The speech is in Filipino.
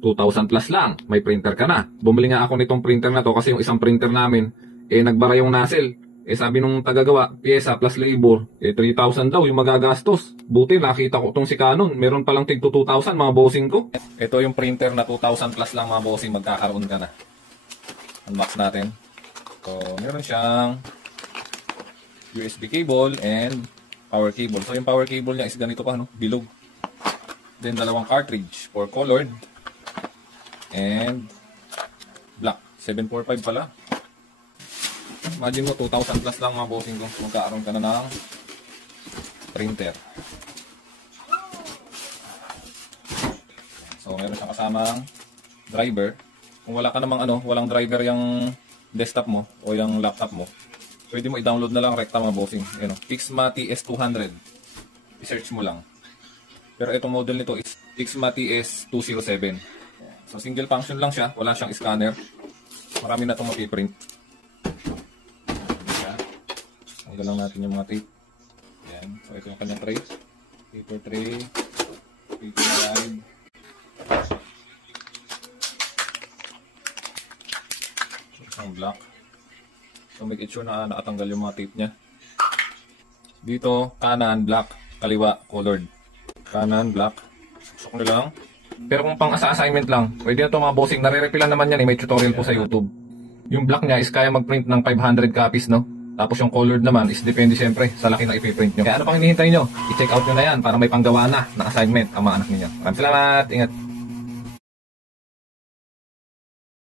2,000 plus lang, may printer ka na. Bumili nga ako nitong printer na to kasi yung isang printer namin, nagbara yung nozzle. Sabi nung tagagawa, pyesa plus labor, 3,000 daw yung magagastos. Buti nakita ko tong si Canon, meron palang tig 2,000 mga bossing ko. Ito yung printer na 2,000 plus lang mga bossing, magkakaroon ka na. Unbox natin. So, meron siyang USB cable and power cable. So, yung power cable niya is ganito pa, no? Bilog. Then, dalawang cartridge for colored and black. 745 pala. Imagine mo, 2,000 plus lang mga bossing ko. Magkakaroon ka na ng printer. So, meron siyang kasamang driver. Kung wala ka namang walang driver yung desktop mo o yung laptop mo, pwede mo i-download na lang rekta mga bossing. Pixma TS200. I-search mo lang. Pero itong model nito is Pixma TS207. So, single function lang siya. Wala siyang scanner. Marami na itong mapiprint. Tanggal lang natin yung mga tape. Yan. So, ito yung kanyang tray. Paper tray. Paper guide. Isang black. So, make it sure na nakatanggal yung mga tape niya. Dito, kanan, black. Kaliwa, colored. Kanan, black. Susok nyo lang. Pero kung pang assignment lang, pwede na ito mga bossing. Nare-repilan naman yan. May tutorial po sa YouTube. Yung black niya is kaya mag-print ng 500 copies, no? Tapos yung colored naman is depende siyempre sa laki na ipiprint nyo. Kaya ano pang hinihintay nyo? I-check out nyo na yan para may panggawa na ng assignment ang mga anak ninyo. Maraming salamat. Ingat.